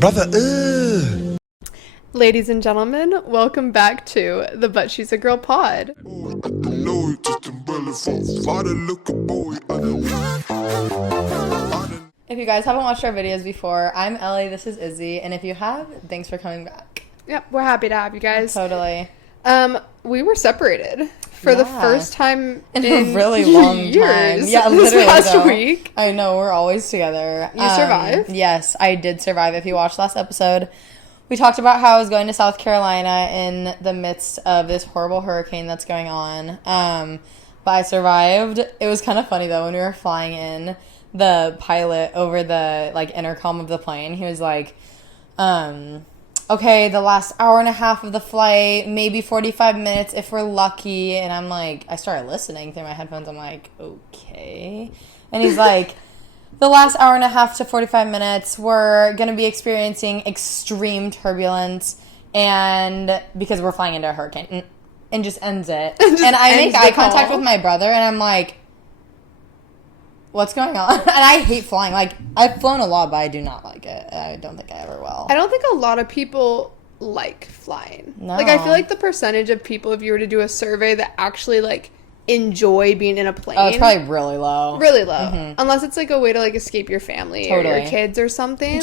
Brother, Ladies and gentlemen, welcome back to the But She's a Girl pod. If you guys haven't watched our videos before, I'm Ellie, this is Izzy, and if you have, thanks for coming back. Yep, we're happy to have you guys. Totally. We were separated for the first time in a really long years. time. Yeah, literally. This past week. I know, we're always together. You survived? Yes, I did survive. If you watched last episode, we talked about how I was going to South Carolina in the midst of this horrible hurricane that's going on. But I survived. It was kind of funny, though, when we were flying in, the pilot over the, intercom of the plane, he was like, okay, the last hour and a half of the flight, maybe 45 minutes if we're lucky. And I'm like, I started listening through my headphones. I'm like, okay. And he's like, the last hour and a half to 45 minutes, we're going to be experiencing extreme turbulence and because we're flying into a hurricane. And just ends it. And I make eye contact with my brother and I'm like, what's going on? And I hate flying. Like, I've flown a lot, but I do not like it. I don't think I ever will. I don't think a lot of people like flying. No. Like, I feel like the percentage of people, if you were to do a survey, that actually, enjoy being in a plane. Oh, it's probably really low. Really low. Mm-hmm. Unless it's, a way to, escape your family or your kids or something.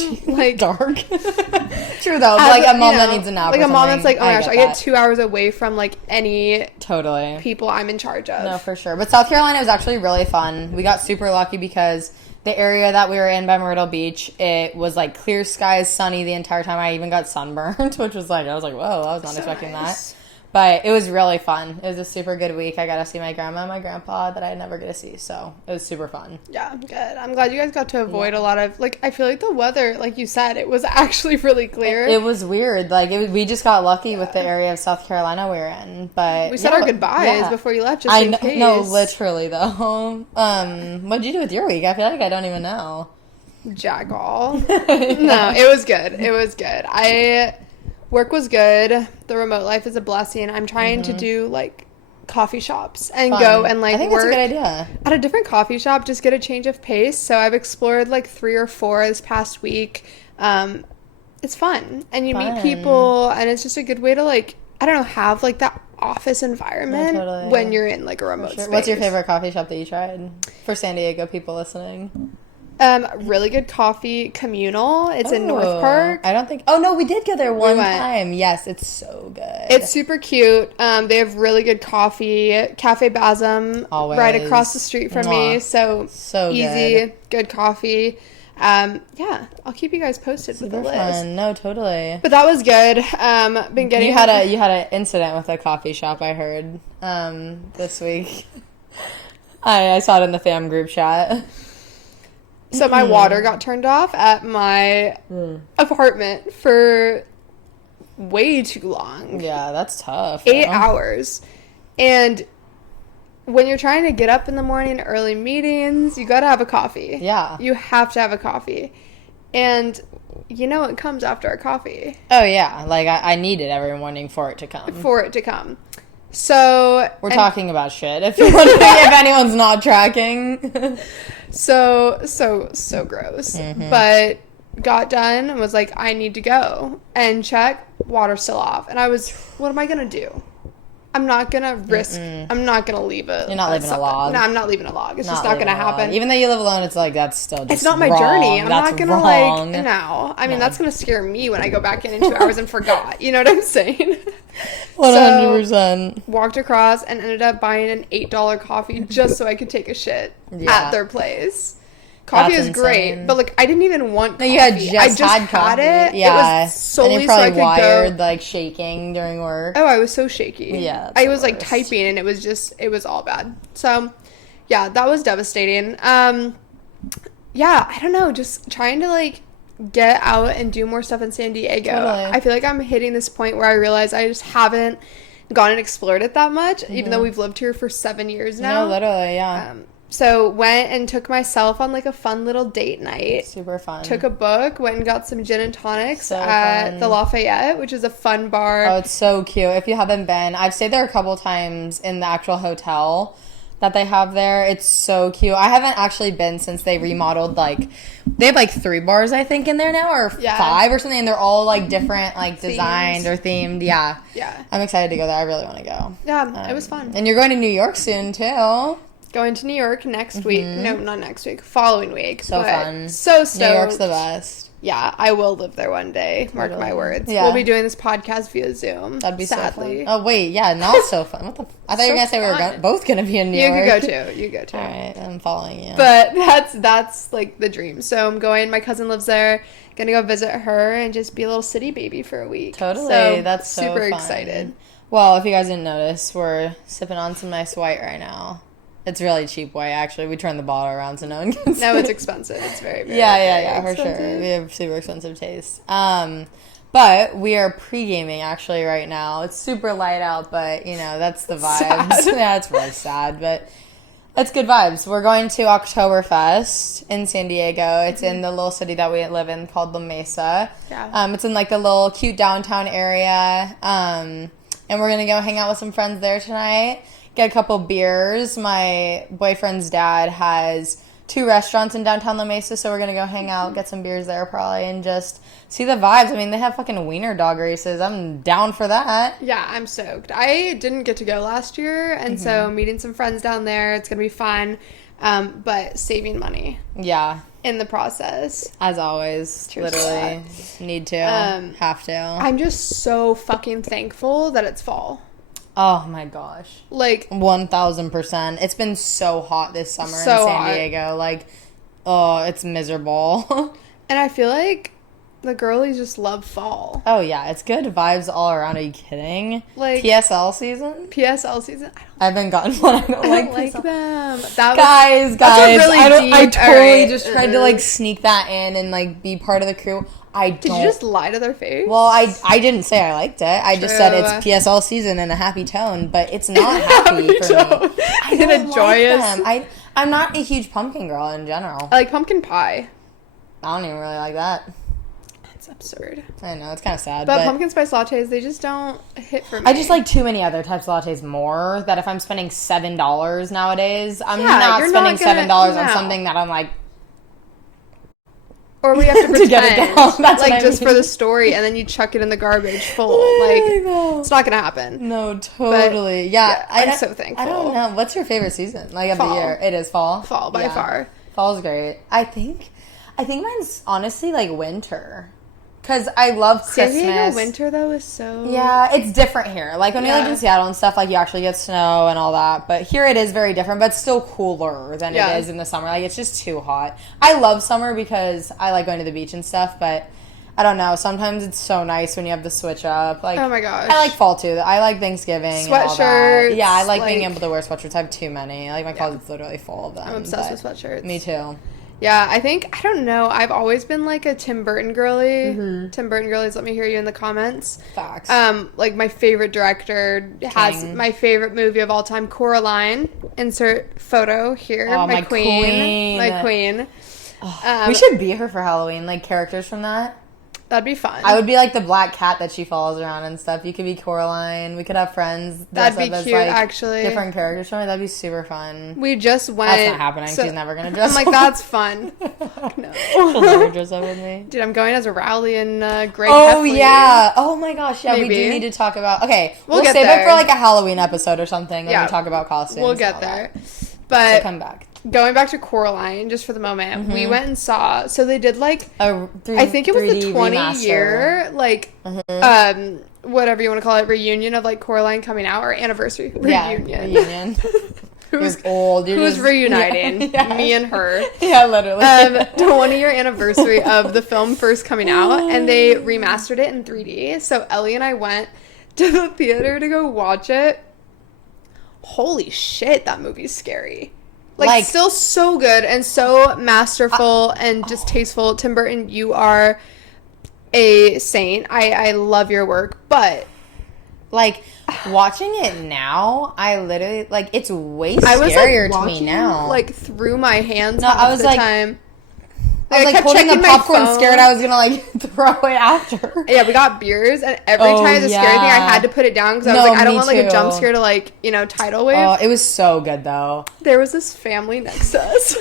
Dark. True, though. A mom that needs a nap a mom that's like, oh my gosh, I get 2 hours away from, any totally people I'm in charge of. No, for sure. But South Carolina was actually really fun. We got super lucky because the area that we were in by Myrtle Beach, it was, clear skies, sunny the entire time. I even got sunburned, which was, I was like, whoa, I was not expecting that. But it was really fun. It was a super good week. I got to see my grandma and my grandpa that I never get to see. So it was super fun. Yeah, good. I'm glad you guys got to avoid a lot of, I feel like the weather, like you said, it was actually really clear. It was weird. We just got lucky with the area of South Carolina we were in. But we said our goodbyes before you left, just in case. No, literally, though. What'd you do with your week? I feel like I don't even know. Jack all. No, it was good. It was good. Work was good. The remote life is a blessing. I'm trying to do, coffee shops and go and, I think work that's a good idea. At a different coffee shop, just get a change of pace. So I've explored, 3 or 4 this past week. It's fun. And you meet people, and it's just a good way to, I don't know, have, that office environment when you're in, a remote space. What's your favorite coffee shop that you tried? For San Diego people listening. Really good coffee, Communal. It's in North Park. I don't think... Oh, no, we did go there one time. Yes, it's so good. It's super cute. They have really good coffee. Cafe Basm, always. Right across the street from me. So easy, good coffee. Yeah, I'll keep you guys posted with the list. Fun. No, totally. But that was good. Been getting... You had an incident with a coffee shop, I heard, this week. I saw it in the fam group chat. So my water got turned off at my apartment for way too long. Yeah, that's tough. 8 hours. And when you're trying to get up in the morning, early meetings, you gotta have a coffee. Yeah. You have to have a coffee. And it comes after a coffee. Oh, yeah. I need it every morning for it to come. So... We're talking about shit, if anyone's not tracking. So gross. Mm-hmm. But got done and was like, I need to go. And check, water's still off. And I was, what am I going to do? I'm not going to risk, I'm not going to leave it. You're not leaving a log. No, I'm not leaving a log. It's just not going to happen. Even though you live alone, it's that's still just It's not my wrong. journey. I'm that's not going to no. I mean, that's going to scare me when I go back in 2 hours and forgot. You know what I'm saying? 100%. So, walked across and ended up buying an $8 coffee just so I could take a shit at their place. Coffee is great, but I didn't even want coffee. No, you had had coffee. It. Yeah. It was solely and you're probably so I could wired, go... shaking during work. Oh, I was so shaky. Yeah. I was typing and it was all bad. So, yeah, that was devastating. Yeah, I don't know, just trying to get out and do more stuff in San Diego. Totally. I feel like I'm hitting this point where I realize I just haven't gone and explored it that much, even though we've lived here for 7 years now. No, literally, yeah. So went and took myself on a fun little date night. Super fun. Took a book, went and got some gin and tonics at the Lafayette, which is a fun bar. Oh, it's so cute. If you haven't been, I've stayed there a couple times in the actual hotel. that they have there. It's so cute. I haven't actually been since they remodeled, like, they have, like, 3 bars, I think, in there now, or 5 or something, and they're all, like, different, like, designed or themed. Yeah. Yeah. I'm excited to go there. I really want to go. Yeah, it was fun. And you're going to New York soon, too. Going to New York next week. No, not next week. Following week. So fun. So stoked. New York's the best. Yeah, I will live there one day. Mark my words. Yeah. We'll be doing this podcast via Zoom. That'd be sadly. So fun. Oh, wait. Yeah, not so fun. What the I thought you were going to say we were both going to be in New York. You could go, too. You go, too. All right. I'm following you. But that's like, the dream. So I'm going. My cousin lives there. Going to go visit her and just be a little city baby for a week. Totally. So, that's so super fun. Excited. Well, if you guys didn't notice, we're sipping on some nice white right now. It's really cheap white, actually. We turned the bottle around so no one can see. No, it's expensive. It's very, very, yeah, very for sure. We have super expensive taste. But we are pre-gaming, actually, right now. It's super light out, but, you know, that's the vibes. Sad. Yeah, it's really sad, but it's good vibes. We're going to Oktoberfest in San Diego. It's in the little city that we live in called La Mesa. Yeah. It's in, like, the little cute downtown area. And we're going to go hang out with some friends there tonight. Get a couple beers. My boyfriend's dad has 2 restaurants in downtown La Mesa, so we're going to go hang out, get some beers there probably, and just see the vibes. I mean, they have fucking wiener dog races. I'm down for that. Yeah, I'm stoked. I didn't get to go last year, and so meeting some friends down there, it's going to be fun, but saving money. Yeah. In the process. As always. Literally. Need to. Have to. I'm just so fucking thankful that it's fall. Oh my gosh. Like 1,000%. It's been so hot this summer in San Diego. Like, oh, it's miserable. And I feel like the girlies just love fall. Oh yeah, it's good vibes all around. Are you kidding? Like PSL season? PSL season? I haven't gotten one. I don't like them. Guys, really I deep. totally just tried to like sneak that in and like be part of the crew. Did you just lie to their face? Well, I didn't say I liked it. I just said it's PSL season in a happy tone, but it's not happy for me. I don't like them. I'm not a huge pumpkin girl in general. I like pumpkin pie. I don't even really like that. That's absurd. I know, it's kind of sad. But pumpkin spice lattes, they just don't hit for me. I just like too many other types of lattes more, that if I'm spending $7 nowadays, I'm not spending $7 on something that I'm like, or we have to pretend, to get it down. That's like, just for the story, and then you chuck it in the garbage full. Like, it's not going to happen. No, totally. But, yeah, I'm so thankful. I don't know. What's your favorite season, like, of the year? It is fall? Fall, by far. Fall's great. I think mine's honestly, like, winter. Because I love Christmas. San Diego winter, though, is so... Yeah, it's different here. Like, when you lived in Seattle and stuff, like, you actually get snow and all that. But here it is very different, but still cooler than it is in the summer. Like, it's just too hot. I love summer because I like going to the beach and stuff, but I don't know. Sometimes it's so nice when you have the switch up. Like, oh, my gosh. I like fall, too. I like Thanksgiving and all sweatshirts. that. Yeah, I like being able to wear sweatshirts. I have too many. Like, my closet's literally full of them. I'm obsessed with sweatshirts. Me, too. Yeah, I don't know. I've always been like a Tim Burton girly. Mm-hmm. Tim Burton girlies, let me hear you in the comments. Facts. Like my favorite director has my favorite movie of all time, Coraline. Insert photo here. Oh, my queen. My queen. Oh, we should be her for Halloween, like characters from that. That'd be fun. I would be like the black cat that she follows around and stuff. You could be Coraline. We could have friends. That'd be cute, like, actually. Different characters from it. That'd be super fun. We just went. That's not happening. She's never going to dress up. I'm like, that's fun. No. She'll never dress up with me. Dude, I'm going as a Rowley and Greg Oh, Heffley. yeah. Oh, my gosh. Yeah, Maybe. we do need to talk about... Okay, we'll get save there. it for like a Halloween episode or something when we talk about costumes. We'll get there. But so come back. Going back to Coraline, just for the moment, we went and saw, so they did, like, I think it was the 20-year, like, whatever you want to call it, reunion of, like, Coraline coming out, or anniversary reunion. Yeah, reunion. Who's old. Who's reuniting? Me and her. Yeah, literally. The 20-year anniversary of the film first coming out, and they remastered it in 3D, so Ellie and I went to the theater to go watch it. Holy shit, that movie's scary. Like, still so good and so masterful and just tasteful. Tim Burton, you are a saint. I love your work, but... Like, watching it now, I literally... Like, it's way scarier to me now. Like, through my hands I was the time. I was like kept holding the checking my popcorn, phone. scared I was gonna like throw it after. Yeah, we got beers, and every time the scary thing, I had to put it down because I was like, I don't want like a jump scare to like, you know, tidal wave. Oh, it was so good though. There was this family next to us.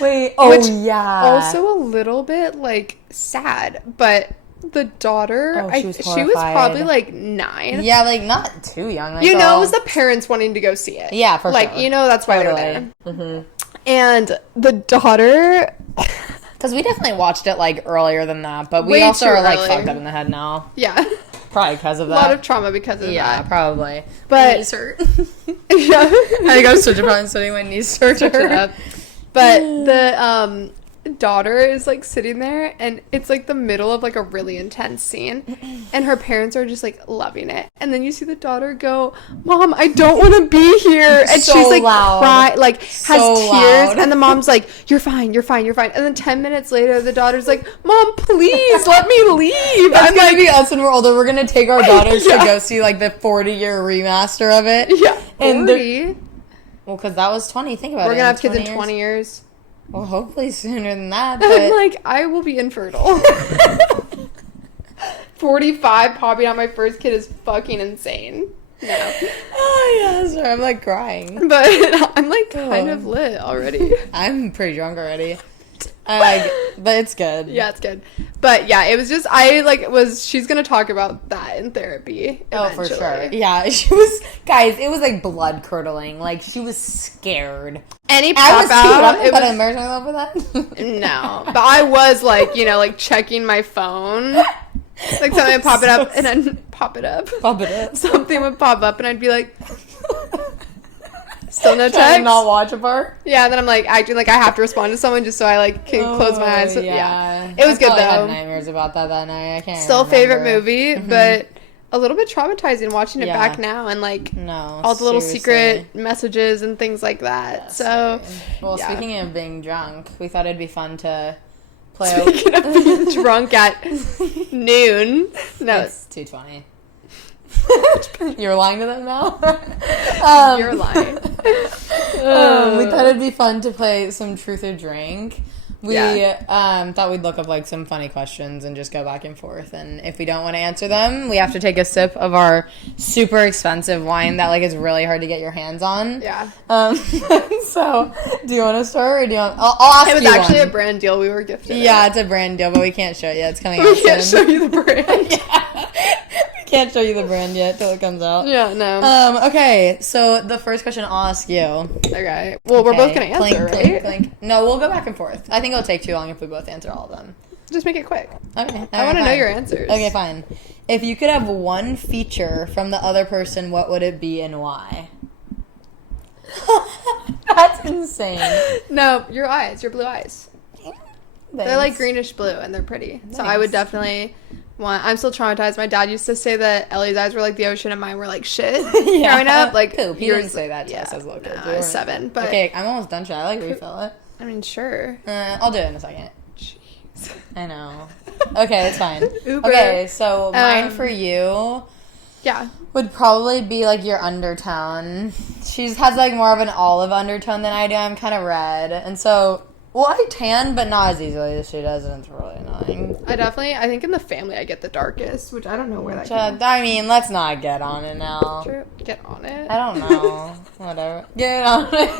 Wait, yeah. Also a little bit like sad, but the daughter, she was probably like 9. Yeah, like not too young. Like, you know, it was the parents wanting to go see it. Yeah, for like, sure. You know, that's why they're there. Mm-hmm. And the daughter, because we definitely watched it like earlier than that, but we way also are like early. fucked up in the head now. Yeah, probably because of that. A lot of trauma because of that. Yeah, probably. But my knees hurt. Yeah, I got such a problem studying my knees hurt. But the daughter is like sitting there, and it's like the middle of like a really intense scene, and her parents are just like loving it, and then you see the daughter go, "Mom, I don't want to be here," and so she's like loud. cry, like has so tears, loud. and the mom's like, "You're fine, you're fine, you're fine," and then 10 minutes later the daughter's like, "Mom, please let me leave." That's I'm gonna like, be us when we're older. We're gonna take our daughters to go see like the 40-year remaster of it. Yeah, 40. And well, because that was 20. Think about it. We're gonna have kids in years. 20 years. Well, hopefully sooner than that. But I'm like, I will be infertile. 45 popping out my first kid is fucking insane. No. Oh yeah, sorry, I'm like crying. But I'm like kind of lit already. I'm pretty drunk already. But it's good. Yeah, it's good. But yeah, it was just she's gonna talk about that in therapy. Oh, for sure. Yeah, she was, guys. It was like blood curdling. Like she was scared. Any pop out. It was embarrassing over that. No, but I was like, you know, like checking my phone. Like something would pop it up, and I'd pop it up. Pop it up. Something would pop up, and I'd be like, still no Trying text. to not watch a part. Yeah, and then I'm like acting like I have to respond to someone just so I like can close my eyes. Yeah. It was good though. I had nightmares about that night. I can't. Still remember. favorite movie, but a little bit traumatizing watching it back now, and like all the little secret messages and things like that. Yeah, so, well, speaking of being drunk, we thought it'd be fun to play. Speaking of being drunk at noon, no, it's 2:20. You're lying to them now? You're lying. We thought it'd be fun to play some truth or drink. We thought we'd look up like some funny questions and just go back and forth. And if we don't want to answer them, we have to take a sip of our super expensive wine that like is really hard to get your hands on. Yeah. So, do you want to start or do you want? I'll ask you. It was actually a brand deal we were gifted. Yeah, it's a brand deal, but we can't show it yet. It's coming out soon. We can't soon. show you the brand. Yeah. Can't show you the brand yet till it comes out. Yeah, no. Okay, so the first question I'll ask you. Okay. Well, we're both gonna answer, right? Clink. No, we'll go back and forth. I think it'll take too long if we both answer all of them. Just make it quick. Okay. I want to know your answers. Okay, fine. If you could have one feature from the other person, what would it be and why? That's insane. No, your eyes, your blue eyes. Thanks. They're like greenish blue and they're pretty. So I would definitely I'm still traumatized. My dad used to say that Ellie's eyes were like the ocean and mine were like shit. Growing up, like poop. He didn't say that to us as little kids. I was 7, but okay, I'm almost done. Should I like refill it? I mean, sure. I'll do it in a second. Jeez. I know. Okay, it's fine. Uber. Okay, so mine for you. Yeah. Would probably be like your undertone. She has like more of an olive undertone than I do. I'm kind of red, and so. Well, I tan, but not as easily as she does, and it's really annoying. I think in the family I get the darkest, which I don't know where that came from. I mean, let's not get on it now. True. Get on it. I don't know. Whatever. Get on it.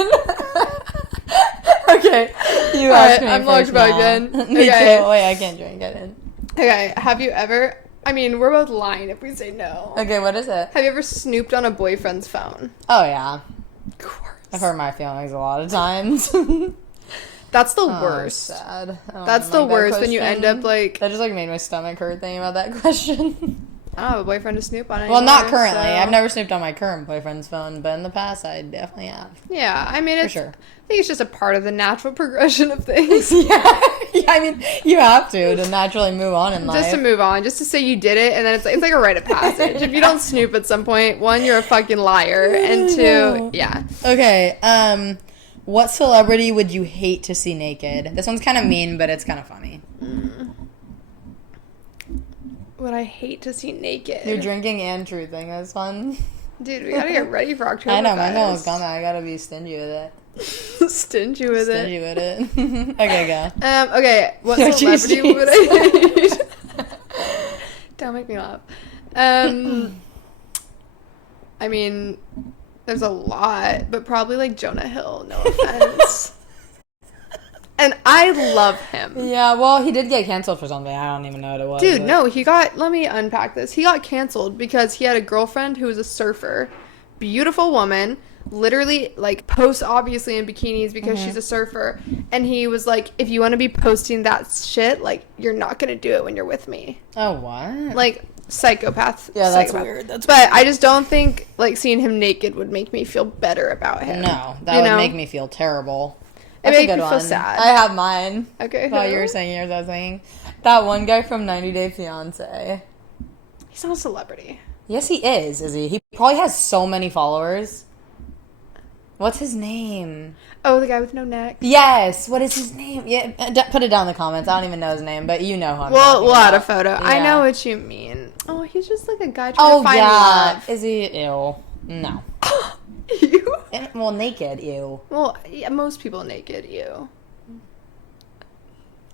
Okay. You asked me I'm first logged back now. in. Me Okay. too. Wait, I can't drink it in. Okay, have you ever... I mean, we're both lying if we say no. Okay, what is it? Have you ever snooped on a boyfriend's phone? Oh, yeah. Of course. I've hurt my feelings a lot of times. That's the worst. Sad. That's the worst when you end up like... That just like made my stomach hurt thinking about that question. I don't have a boyfriend to snoop on Well, anymore, not currently. so... I've never snooped on my current boyfriend's phone, but in the past I definitely have. Yeah, I mean, it's... For sure. I think it's just a part of the natural progression of things. Yeah, I mean, you have to naturally move on in life. Just to move on, just to say you did it, and then it's like a rite of passage. If you don't snoop at some point, 1, you're a fucking liar, and 2, yeah. Okay, what celebrity would you hate to see naked? This one's kind of mean, but it's kind of funny. Would I hate to see naked? You're drinking and truthing. That's fun. Dude, we gotta get ready for Oktoberfest. I know, mine's almost gone. I gotta be stingy with it. Stingy with it. Okay, go. Okay, what celebrity would I date? Don't make me laugh. I mean, there's a lot, but probably like Jonah Hill, no offense. And I love him. Yeah, well, he did get canceled for something. I don't even know what it was. Dude, no, let me unpack this. He got canceled because he had a girlfriend who was a surfer. Beautiful woman. Literally, like, posts obviously in bikinis because she's a surfer. And he was like, if you want to be posting that shit, like, you're not going to do it when you're with me. Oh, what? Like, psychopath. Yeah, that's weird. But I just don't think, like, seeing him naked would make me feel better about him. No, that would make me feel terrible. It makes me feel sad. I have mine. Okay. While you were saying yours, I was saying that one guy from 90 Day Fiancé. He's not a celebrity. Yes, he is he? He probably has so many followers. What's his name? Oh, the guy with no neck. Yes. What is his name? Yeah, put it down in the comments. I don't even know his name, but you know who I'm talking we'll about. add a photo. Yeah. I know what you mean. Oh, he's just like a guy trying to find love. Is he? Ew. No. Ew. Well, naked. Ew. Well, yeah, most people naked. Ew.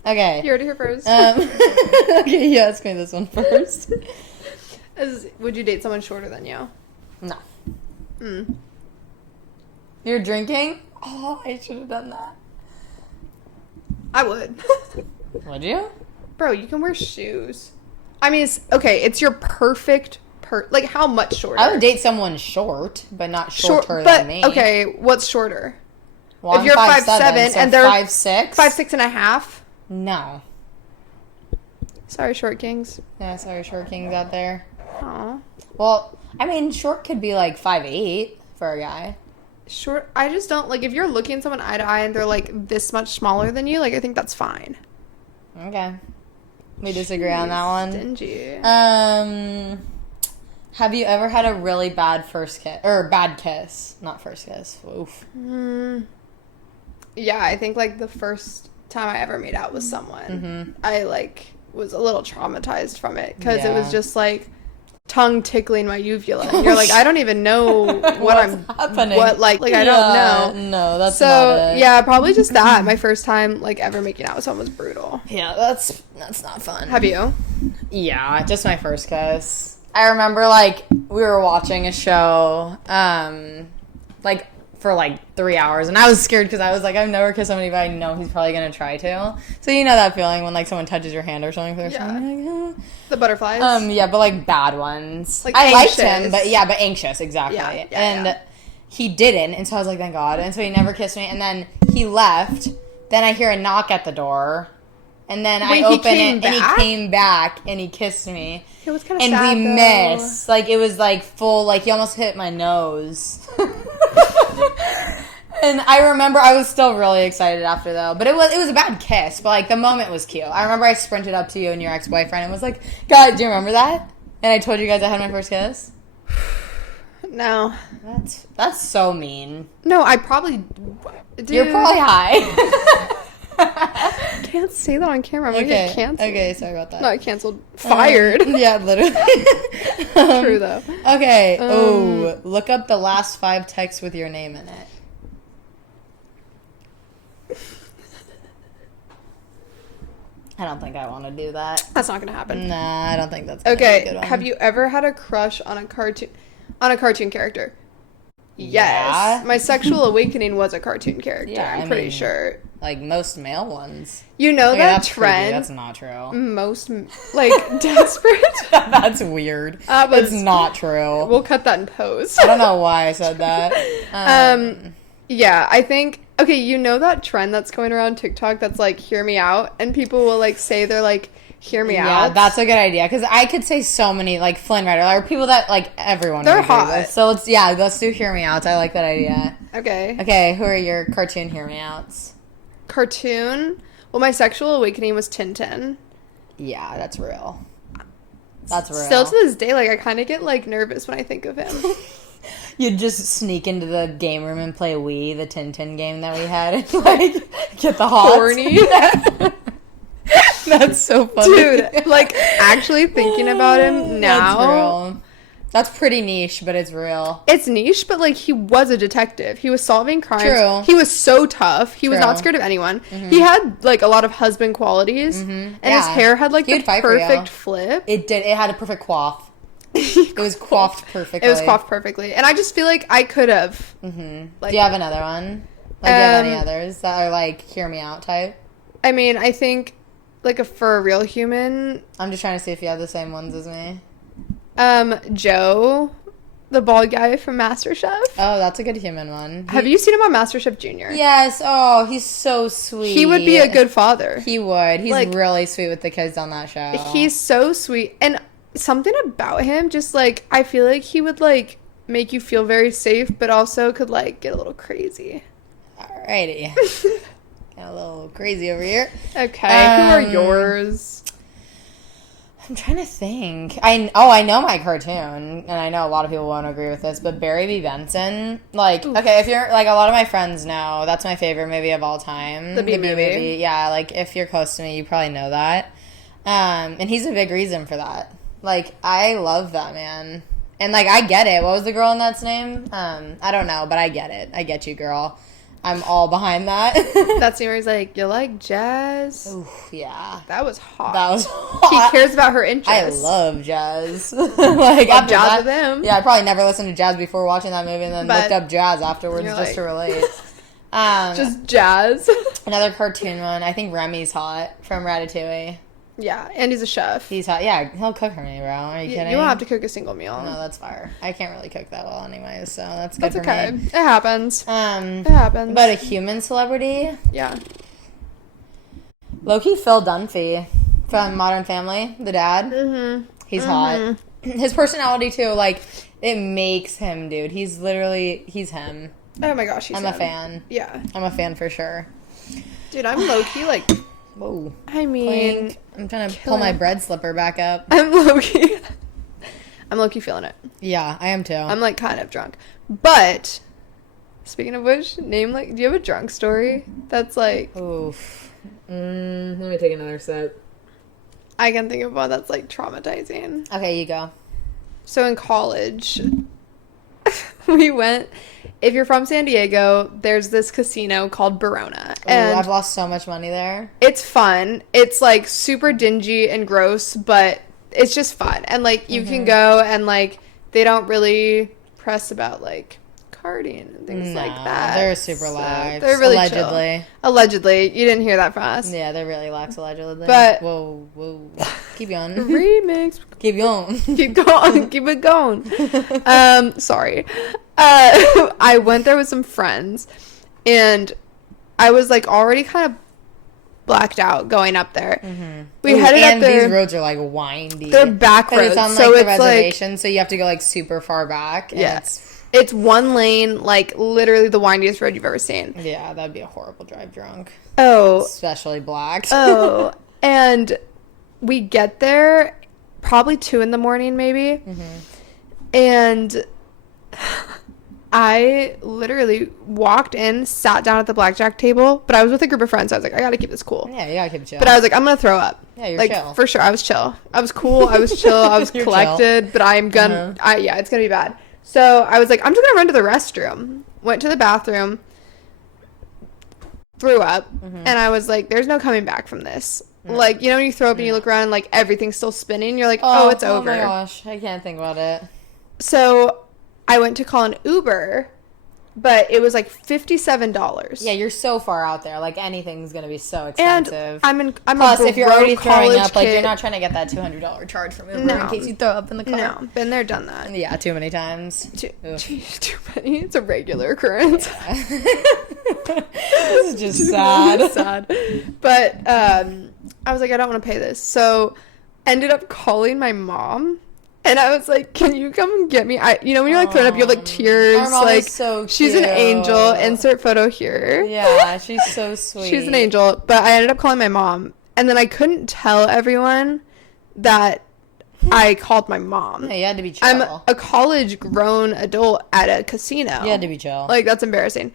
Okay. You heard it here first. Okay, you ask me this one first. Would you date someone shorter than you? No. Hmm. You're drinking? Oh, I should have done that. I would. Would you? Bro, you can wear shoes. I mean, it's your perfect like, how much shorter? I would date someone short, but not shorter than me. Okay, what's shorter? Well, if you're 5'7", so and they're 5'6", 5'6.5". No. Sorry, short kings. Yeah, sorry, short kings out there. Aw. Well, I mean, short could be like 5'8" for a guy. Short. I just don't like if you're looking at someone eye to eye and they're like this much smaller than you. Like, I think that's fine. Okay. We disagree on that one. Stingy. Have you ever had a really bad first kiss or bad kiss? Not first kiss. Oof. Yeah, I think like the first time I ever made out with someone, I like was a little traumatized from it because it was just like tongue tickling my uvula, and you're like, I don't even know what I'm happening. What like I don't know. No, that's not it. Yeah, probably just that. My first time like ever making out with someone was brutal. Yeah, that's not fun. Have you? Yeah, just my first kiss. I remember, like, we were watching a show, like, for, like, 3 hours, and I was scared because I was like, I've never kissed somebody, but I know he's probably going to try to. So, you know that feeling when, like, someone touches your hand or something for the first time? Like, The butterflies? Yeah, but, like, bad ones. Like, I anxious. liked him, but anxious, exactly. And he didn't, and so I was like, thank God. And so he never kissed me, and then he left. Then I hear a knock at the door, and then I open it, and he came back, and he kissed me. It was kind of sad, sad, we though. missed. Like, it was, like, full, like, he almost hit my nose. And I remember I was still really excited after, though. But it was a bad kiss, but, like, the moment was cute. I remember I sprinted up to you and your ex-boyfriend and was like, God, do you remember that? And I told you guys I had my first kiss? No. That's so mean. No, I probably... Dude, you're probably high. Can't say that on camera. I'm gonna get canceled. Okay, sorry about that. Not canceled. Fired. Yeah, literally. True, though. Okay. Look up the last 5 texts with your name in it. I don't think I want to do that. That's not gonna happen. Nah, I don't think that's gonna be a good one. Have you ever had a crush on a cartoon character? Yes. Yeah. My sexual awakening was a cartoon character. Yeah, I'm pretty sure. Like most male ones. You know that that's trend? Creepy. That's not true. Most, like, desperate? That's weird. It's not true. We'll cut that in post. I don't know why I said that. Yeah, I think... Okay, you know that trend that's going around TikTok that's, like, hear me out? And people will, like, say they're, like, hear me out. Yeah, that's a good idea. Because I could say so many, like, Flynn Rider, or people that, like, everyone they're would hot. With. So, let's do hear me outs. I like that idea. Okay. Okay, who are your cartoon hear me outs? Cartoon? Well, my sexual awakening was Tintin. Yeah, that's real. That's real. Still to this day, like, I kind of get, like, nervous when I think of him. You'd just sneak into the game room and play Wii, the Tintin game that we had, and, like, get the hots. Corny. That's so funny. Dude, like, actually thinking about him now. That's real. That's pretty niche, but it's real. It's niche, but, like, he was a detective. He was solving crimes. True. He was so tough. He was not scared of anyone. Mm-hmm. He had, like, a lot of husband qualities. Mm-hmm. And his hair had, like, the perfect flip. It did. It had a perfect coif. It was coiffed perfectly. It was coiffed perfectly. And I just feel like I could have. Mm-hmm. Like, do you have another one? Like, do you have any others that are, like, hear me out type? I mean, I think, like, for a real human... I'm just trying to see if you have the same ones as me. Joe, the bald guy from MasterChef. Oh, that's a good human one. Have you seen him on MasterChef Junior? Yes. Oh, he's so sweet. He would be a good father. He would. He's like, really sweet with the kids on that show. He's so sweet. And something about him, just, like, I feel like he would, like, make you feel very safe, but also could, like, get a little crazy. Alrighty. Got a little crazy over here. Okay, who are yours? I'm trying to think. I know my cartoon, and I know a lot of people won't agree with this, but Barry B. Benson, like, oof. Okay, if you're, like, a lot of my friends know, that's my favorite movie of all time. The B movie. Yeah, like, if you're close to me, you probably know that. And he's a big reason for that. Like, I love that man. And, like, I get it. What was the girl in that's name? I don't know, but I get it. I get you, girl. I'm all behind that. That scene where he's like, you like jazz? Ooh, yeah. That was hot. That was hot. He cares about her interests. I love jazz. Like, love jazz with him. Yeah, I probably never listened to jazz before watching that movie and then looked up jazz afterwards just to relate. Just jazz. Another cartoon one. I think Remy's hot from Ratatouille. Yeah, and he's a chef. He's hot. Yeah, he'll cook for me, bro. Are you kidding? You don't have to cook a single meal. No, that's fire. I can't really cook that well anyways, so that's good for okay. me. It happens. It happens. But a human celebrity? Yeah. Low-key Phil Dunphy from Modern Family, the dad. Mm-hmm. He's hot. His personality, too, like, it makes him, dude. He's him. Oh my gosh, I'm a fan. Yeah. I'm a fan for sure. Dude, I'm low-key, like... Whoa. I mean... I'm trying to pull my bread slipper back up. I'm low-key feeling it. Yeah, I am too. I'm, like, kind of drunk. But, speaking of which, do you have a drunk story that's, like... Oof. Let me take another sip. I can think of one that's, like, traumatizing. Okay, you go. So, in college, we went... If you're from San Diego, there's this casino called Barona. And I've lost so much money there. It's fun. It's, like, super dingy and gross, but it's just fun. And, like, you can go and, like, they don't really press about, like, carding and things like that. They're super lax. They're really allegedly. Chill. Allegedly. You didn't hear that from us. Yeah, they're really lax allegedly. But... Whoa. Keep going. Remix. Keep going. Keep going. Keep it going. Sorry. I went there with some friends, and I was, like, already kind of blacked out going up there. Mm-hmm. We headed up there. And these roads are, like, windy. They're back roads. It's on, like, the reservation, so you have to go, like, super far back. Yes. It's one lane, like, literally the windiest road you've ever seen. Yeah, that'd be a horrible drive drunk. Oh. Especially black. Oh. And we get there probably 2 a.m, maybe. Mm-hmm. And... I literally walked in, sat down at the blackjack table, but I was with a group of friends, so I was like, I gotta keep this cool. Yeah, you gotta keep it chill. But I was like, I'm gonna throw up. Yeah, you're like, chill. For sure, I was chill. I was cool, I was chill, I was collected, but I'm gonna, it's gonna be bad. So I was like, I'm just gonna run to the restroom. Went to the bathroom, threw up, and I was like, there's no coming back from this. Like, you know when you throw up and you look around and, like, everything's still spinning? You're like, oh, it's over. Oh my gosh, I can't think about it. So... I went to call an Uber, but it was like $57. Yeah, you're so far out there. Like, anything's going to be so expensive. And I'm Plus, a if you're already throwing up, kid. like, you're not trying to get that $200 charge from Uber in case you throw up in the car. No, been there, done that. Yeah, too many times. Too many. It's a regular occurrence. Yeah. This is just sad. Sad. But I was like, I don't want to pay this. So ended up calling my mom. And I was like, can you come and get me? When you're, like, throwing up, you have, like, tears. Our mom like, is so cute. She's an angel. Insert photo here. Yeah, she's so sweet. She's an angel. But I ended up calling my mom. And then I couldn't tell everyone that I called my mom. Yeah, you had to be chill. I'm a college-grown adult at a casino. You had to be chill. Like, that's embarrassing.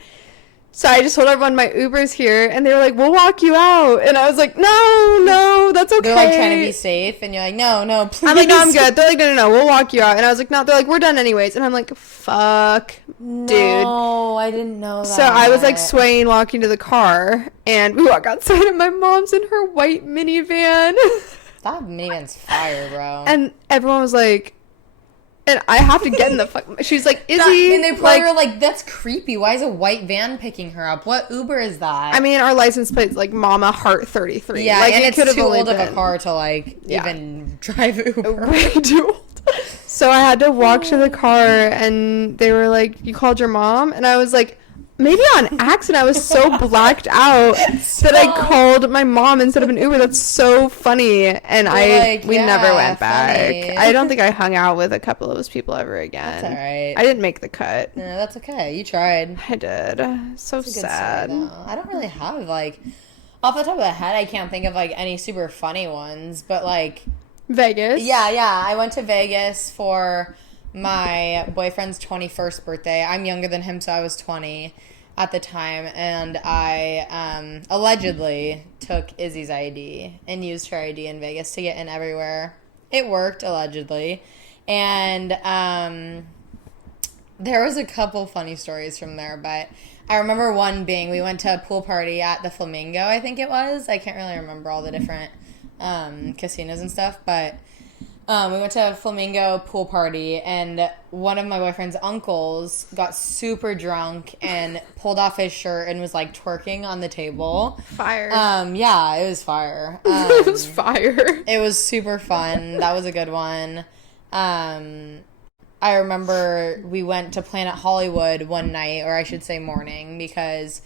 So I just told everyone my Uber's here, and they were like, we'll walk you out. And I was like, no, that's okay. They're like trying to be safe, and you're like, no, please. I'm like, no, I'm good. They're like, no, we'll walk you out. And I was like, no, they're like, we're done anyways. And I'm like, fuck, dude. No, I didn't know that. So I was like swaying, walking to the car, and we walk outside, and my mom's in her white minivan. That minivan's fire, bro. And everyone was like, and I have to get in the fuck. She's like, Izzy. And they probably were like, that's creepy. Why is a white van picking her up? What Uber is that? I mean, our license plate's like Mama Heart 33. Yeah, like, and it it's too old of a car to even drive Uber. Way too old. So I had to walk to the car, and they were like, you called your mom? And I was like, maybe on accident. I was so blacked out that I called my mom instead of an Uber. That's so funny. And we never went back. Funny. I don't think I hung out with a couple of those people ever again. That's all right. I didn't make the cut. No, that's okay. You tried. I did. So sad. Story, I don't really have, off the top of the head, I can't think of, any super funny ones. But, Vegas? Yeah. I went to Vegas for my boyfriend's 21st birthday. I'm younger than him, so I was 20 at the time, and I allegedly took Izzy's ID and used her ID in Vegas to get in everywhere. It worked, allegedly. And there was a couple funny stories from there, but I remember one being, we went to a pool party at the Flamingo, I think it was. I can't really remember all the different casinos and stuff, but we went to a Flamingo pool party, and one of my boyfriend's uncles got super drunk and pulled off his shirt and was twerking on the table. Fire. Yeah, it was fire. It was fire. It was super fun. That was a good one. I remember we went to Planet Hollywood one night, or I should say morning, because,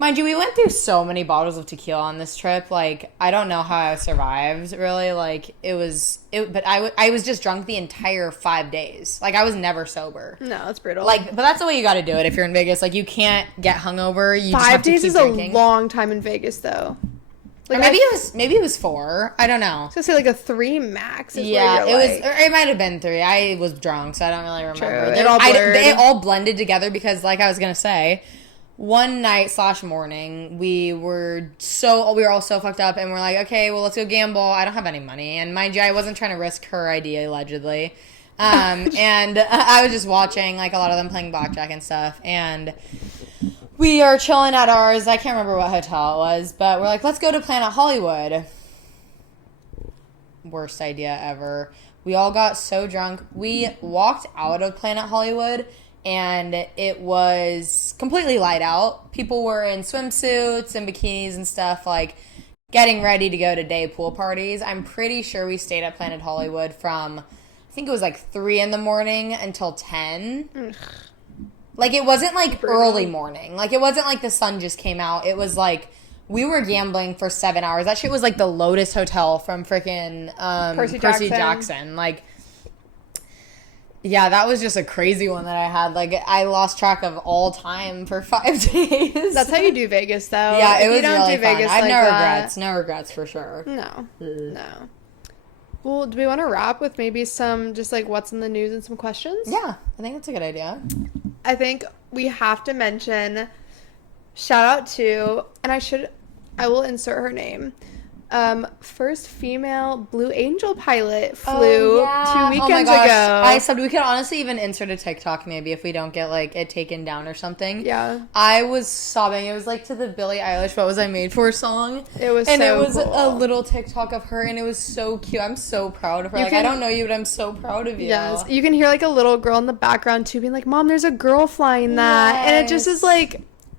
mind you, we went through so many bottles of tequila on this trip. I don't know how I survived, really. But I was just drunk the entire 5 days. I was never sober. No, that's brutal. But that's the way you got to do it if you're in Vegas. You can't get hungover. You just have to 5 days keep is drinking. a long time in Vegas, though. Or maybe it was 4. I don't know. I was gonna say a 3 max. Yeah, it was. Or it might have been 3. I was drunk, so I don't really remember. True. They all blended together because, I was gonna say, one night / morning, we were all so fucked up, and we're like, okay, well, let's go gamble. I don't have any money, and mind you, I wasn't trying to risk her ID allegedly, and I was just watching a lot of them playing blackjack and stuff, and we are chilling at ours. I can't remember what hotel it was, but we're like, let's go to Planet Hollywood. Worst idea ever. We all got so drunk. We walked out of Planet Hollywood, and it was completely light out. People were in swimsuits and bikinis and stuff, getting ready to go to day pool parties. I'm pretty sure we stayed at Planet Hollywood from, I think it was 3 in the morning until 10. Ugh. It wasn't early morning. It wasn't the sun just came out. It was we were gambling for 7 hours. That shit was the Lotus Hotel from freaking Percy Jackson. Yeah, that was just a crazy one that I had. I lost track of all time for 5 days. That's how you do Vegas, though. Yeah, it was really fun. I have no regrets. No regrets for sure. No. No. Well, do we want to wrap with maybe some just what's in the news and some questions? Yeah, I think that's a good idea. I think we have to mention, shout out to, and I will insert her name. First female Blue Angel pilot flew 2 weekends ago. I said we could honestly even insert a TikTok maybe if we don't get it taken down or something. Yeah. I was sobbing. It was to the Billie Eilish "What Was I Made For" song. It was and so it was cool. a little TikTok of her, and it was so cute. I'm so proud of her. I don't know you, but I'm so proud of you. Yes. You can hear a little girl in the background too being Mom, there's a girl flying that. Yes. And it just is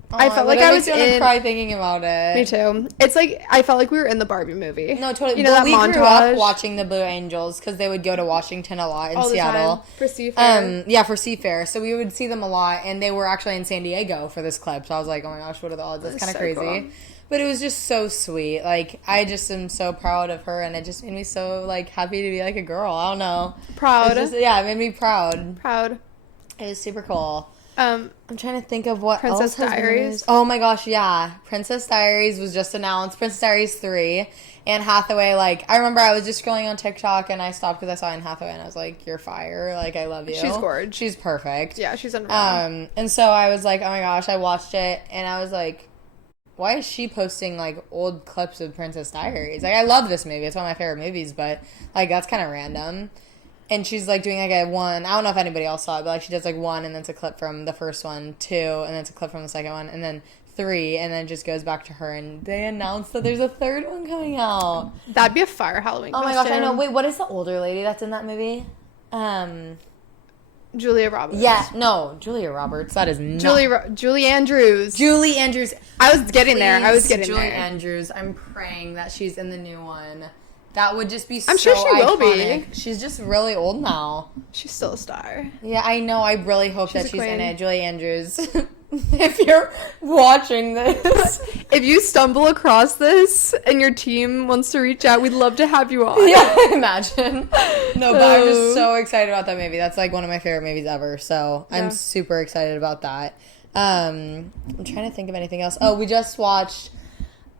I felt I was gonna cry thinking about it. Me too. It's I felt we were in the Barbie movie. No, totally. You know, that we montage? Grew up watching the Blue Angels because they would go to Washington a lot in all Seattle. The time. For Seafair. Yeah, for Seafair. So we would see them a lot, and they were actually in San Diego for this clip. So I was like, oh my gosh, what are the odds? That's kind of crazy. Cool. But it was just so sweet. I just am so proud of her, and it just made me so happy to be a girl. I don't know. Proud. It made me proud. Proud. It was super cool. Um, I'm trying to think of what Princess else has Diaries. been news. Oh my gosh, yeah. Princess Diaries was just announced. Princess Diaries 3. Anne Hathaway, like, I remember I was just scrolling on TikTok and I stopped because I saw Anne Hathaway and I was like, you're fire. Like, I love you. She's gorgeous. She's perfect. Yeah, she's unreal. And so I was like, oh my gosh, I watched it and I was like, why is she posting, like, old clips of Princess Diaries? Like, I love this movie. It's one of my favorite movies, but, like, that's kind of random. And she's, like, doing, like, a one. I don't know if anybody else saw it, but, like, she does, like, 1, and then it's a clip from the first one, 2, and then it's a clip from the second one, and then 3, and then it just goes back to her, and they announced that there's a 3rd one coming out. That'd be a fire Halloween Oh, costume. my gosh, I know. Wait, what is the older lady that's in that movie? Julia Roberts. Yeah, no, Julia Roberts. That is not. Julie Andrews. Julie Andrews. I was getting there. Julie Andrews. I'm praying that she's in the new one. That would just be so I'm sure she will iconic. be. She's just really old now. She's still a star. Yeah, I know. I really hope that she's in queen. it. Julie Andrews. If you're watching this. If you stumble across this and your team wants to reach out, we'd love to have you on. Yeah, imagine. No, but I'm just so excited about that movie. That's like one of my favorite movies ever. So I'm super excited about that. I'm trying to think of anything else. Oh, we just watched,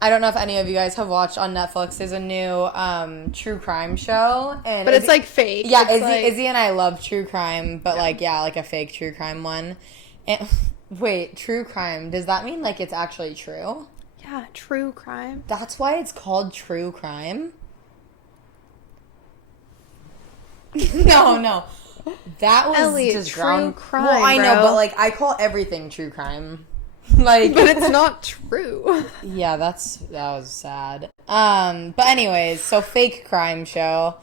I don't know if any of you guys have watched on Netflix, there's a new true crime show. And But it's like fake. Yeah, It's Izzy and I love true crime, but like a fake true crime one. And wait, true crime, does that mean like it's actually true? Yeah, true crime. That's why it's called true crime? No. That was Ellie, just true crime, Well, I know, bro. but like I call everything true crime. Like, But it's not true. yeah, that was sad. But anyways, so fake crime show,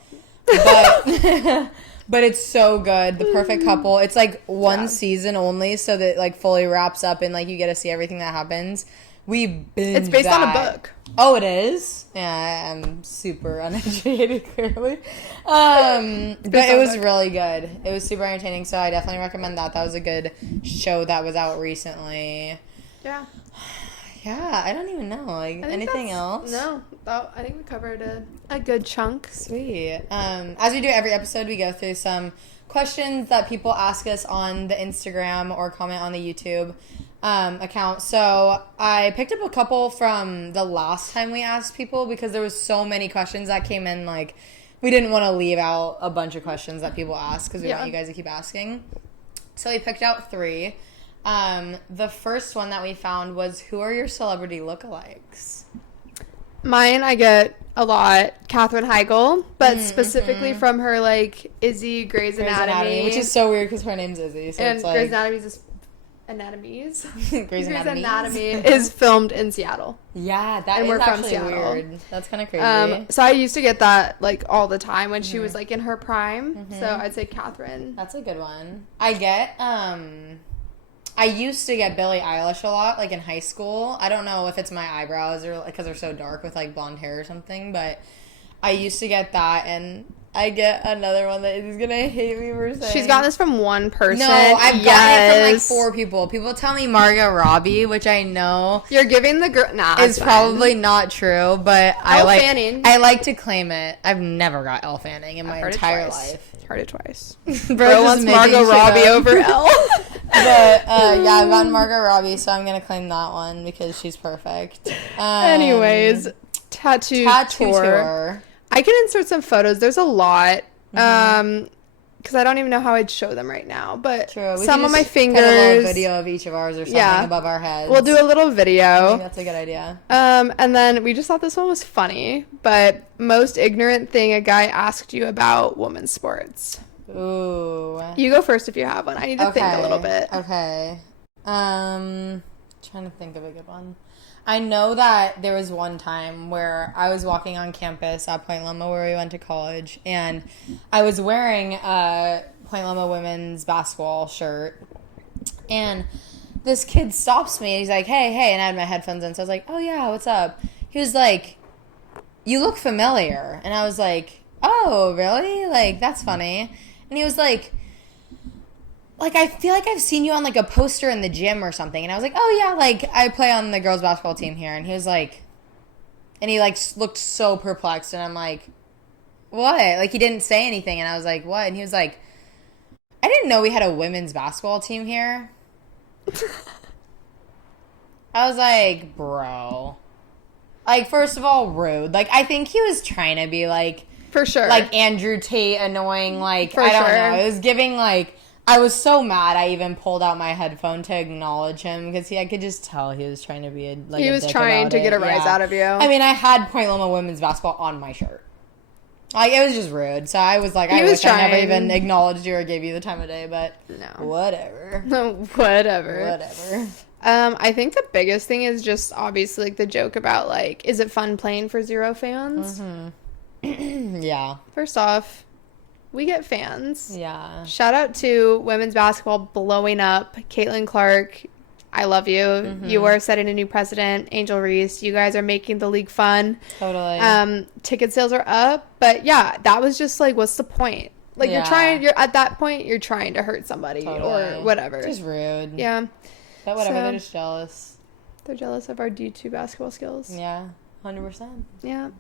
but but it's so good. The Perfect Couple. It's like one season only, so that like fully wraps up and like you get to see everything that happens. We binged It's based on a that. book. Oh, it is? Yeah, I'm super uneducated, clearly. But it was really good. It was super entertaining, so I definitely recommend that. That was a good show that was out recently. Yeah. Yeah, I don't even know. Like, anything else? No. I think we covered a good chunk. Sweet. As we do every episode, we go through some questions that people ask us on the Instagram or comment on the YouTube account. So I picked up a couple from the last time we asked people because there was so many questions that came in. Like, we didn't want to leave out a bunch of questions that people ask because we want you guys to keep asking. So we picked out 3. The first one that we found was, who are your celebrity lookalikes? Mine, I get a lot. Katherine Heigl, but specifically from her, like, Izzy, Grey's Anatomy. Which is so weird because her name's Izzy. So and it's like... Grey's Anatomy's Grey's Anatomy is filmed in Seattle. Yeah, that And is we're from actually Seattle. weird. That's kind of crazy. So I used to get that, like, all the time when she was, like, in her prime. So I'd say Katherine. That's a good one. I used to get Billie Eilish a lot, like in high school. I don't know if it's my eyebrows or because they're so dark with like blonde hair or something, but I used to get that, and I get another one that is gonna hate me for saying. She's gotten this from one person. No, I've gotten it from like 4 people. People tell me Margot Robbie, which I know you're giving the girl. Nah, is probably not true, but Elle Fanning. I like to claim it. I've never got Elle Fanning in my entire life. Heard it twice. Bro wants Margot Robbie over Elle. But yeah, I've gotten Margot Robbie, so I'm gonna claim that one because she's perfect. Anyways, tattoo tour. I can insert some photos. There's a lot. Because I don't even know how I'd show them right now. But some of my fingers. Put a little video of each of ours or something above our heads. We'll do a little video. I think that's a good idea. And then we just thought this one was funny. But most ignorant thing a guy asked you about women's sports. Ooh. You go first if you have one. I need to think a little bit. Okay. Trying to think of a good one. I know that there was one time where I was walking on campus at Point Loma where we went to college, and I was wearing a Point Loma women's basketball shirt, and this kid stops me and he's like, hey, and I had my headphones in, so I was like, oh yeah, what's up? He was like, you look familiar. And I was like, oh, really? Like, that's funny. And he was like, I feel like I've seen you on, like, a poster in the gym or something. And I was like, oh, yeah, like, I play on the girls' basketball team here. And he was like, and he, like, looked so perplexed. And I'm like, what? Like, he didn't say anything. And I was like, what? And he was like, I didn't know we had a women's basketball team here. I was like, bro. Like, first of all, rude. Like, I think he was trying to be, like... For sure. Like, Andrew Tate annoying, like, For I don't sure. know. It was giving, like... I was so mad I even pulled out my headphone to acknowledge him because I could just tell he was trying to be a, like, he was trying to get a rise out of you. I mean, I had Point Loma women's basketball on my shirt. Like, it was just rude. So I was like, I wish I never even acknowledged you or gave you the time of day, but no. Whatever. Whatever. I think the biggest thing is just obviously like the joke about like, is it fun playing for zero fans? Mm-hmm. Yeah. First off, we get fans. Yeah. Shout out to women's basketball blowing up. Caitlin Clark, I love you. Mm-hmm. You are setting a new precedent. Angel Reese, you guys are making the league fun. Totally. Ticket sales are up. But yeah, that was just like, what's the point? Like you're at that point, you're trying to hurt somebody or whatever. Just rude. Yeah. But whatever, they're just jealous. They're jealous of our D2 basketball skills. Yeah, 100%. Yeah.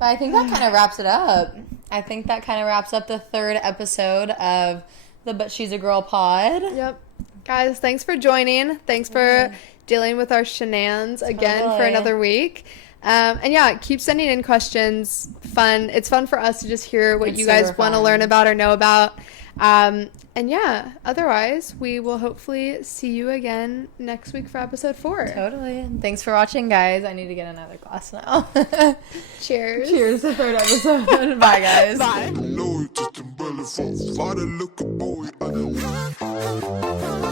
But I think that kind of wraps it up. I think that kind of wraps up the third episode of the But She's a Girl pod. Yep. Guys, thanks for joining. Thanks for dealing with our shenanigans again for another week. And yeah, keep sending in questions. Fun. It's fun for us to just hear what you guys want to learn about or know about. And yeah, otherwise, we will hopefully see you again next week for episode 4. Totally. Thanks for watching, guys. I need to get another glass now. Cheers. Cheers to third episode. Bye, guys. Bye.